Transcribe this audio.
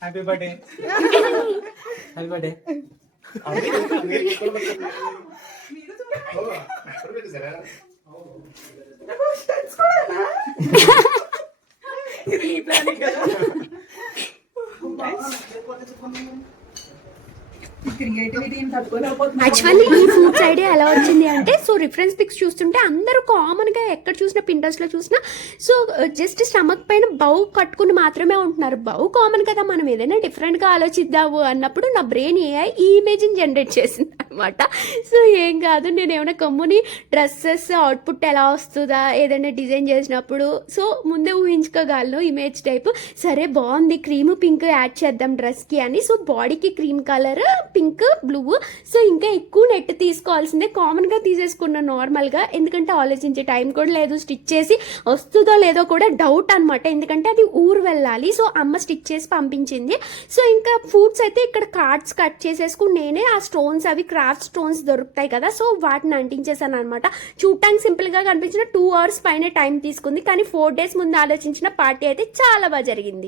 Happy birthday happy birthday actually ఈ foods idea ఎలా వచ్చింది అంటే, సో రిఫరెన్స్ పిక్స్ చూస్తుంటే అందరూ కామన్గా ఎక్కడ చూసినా పింటరెస్ట్లో చూసినా సో జస్ట్ స్టమక్ పైన బౌ కట్టుకుని మాత్రమే ఉంటున్నారు. బౌ కామన్ కదా, మనం ఏదైనా డిఫరెంట్గా ఆలోచిద్దాము అన్నప్పుడు నా బ్రెయిన్ ఏఐ ఈ ఇమేజ్ని జనరేట్ చేసింది అనమాట. సో ఏం కాదు, నేను ఏమైనా కమ్ముని డ్రెస్సెస్ అవుట్పుట్ ఎలా వస్తుందా ఏదైనా డిజైన్ చేసినప్పుడు సో ముందే ఊహించుకోగలను ఇమేజ్ టైప్. సరే బాగుంది, క్రీమ్ పింక్ యాడ్ చేద్దాం డ్రెస్కి అని. సో బాడీకి cream colour, pink, blue. So ఇంకా ఎక్కువ నెట్ తీసుకోవాల్సిందే, కామన్గా తీసేసుకున్నాను నార్మల్గా, ఎందుకంటే ఆలోచించే టైం కూడా లేదు. స్టిచ్ చేసి వస్తుందో లేదో కూడా డౌట్ అనమాట, ఎందుకంటే అది ఊరు వెళ్ళాలి. సో అమ్మ స్టిచ్ చేసి పంపించింది. సో ఇంకా ఫ్రూట్స్ అయితే ఇక్కడ కార్డ్స్ కట్ చేసేసుకుని నేనే ఆ స్టోన్స్, అవి క్రాఫ్ట్ స్టోన్స్ దొరుకుతాయి కదా, సో వాటిని అంటించేసాను అనమాట. చూడటానికి సింపుల్గా కనిపించిన 2 hours పైన టైం తీసుకుంది, కానీ 4 days ముందు ఆలోచించిన పార్టీ అయితే చాలా బాగా జరిగింది.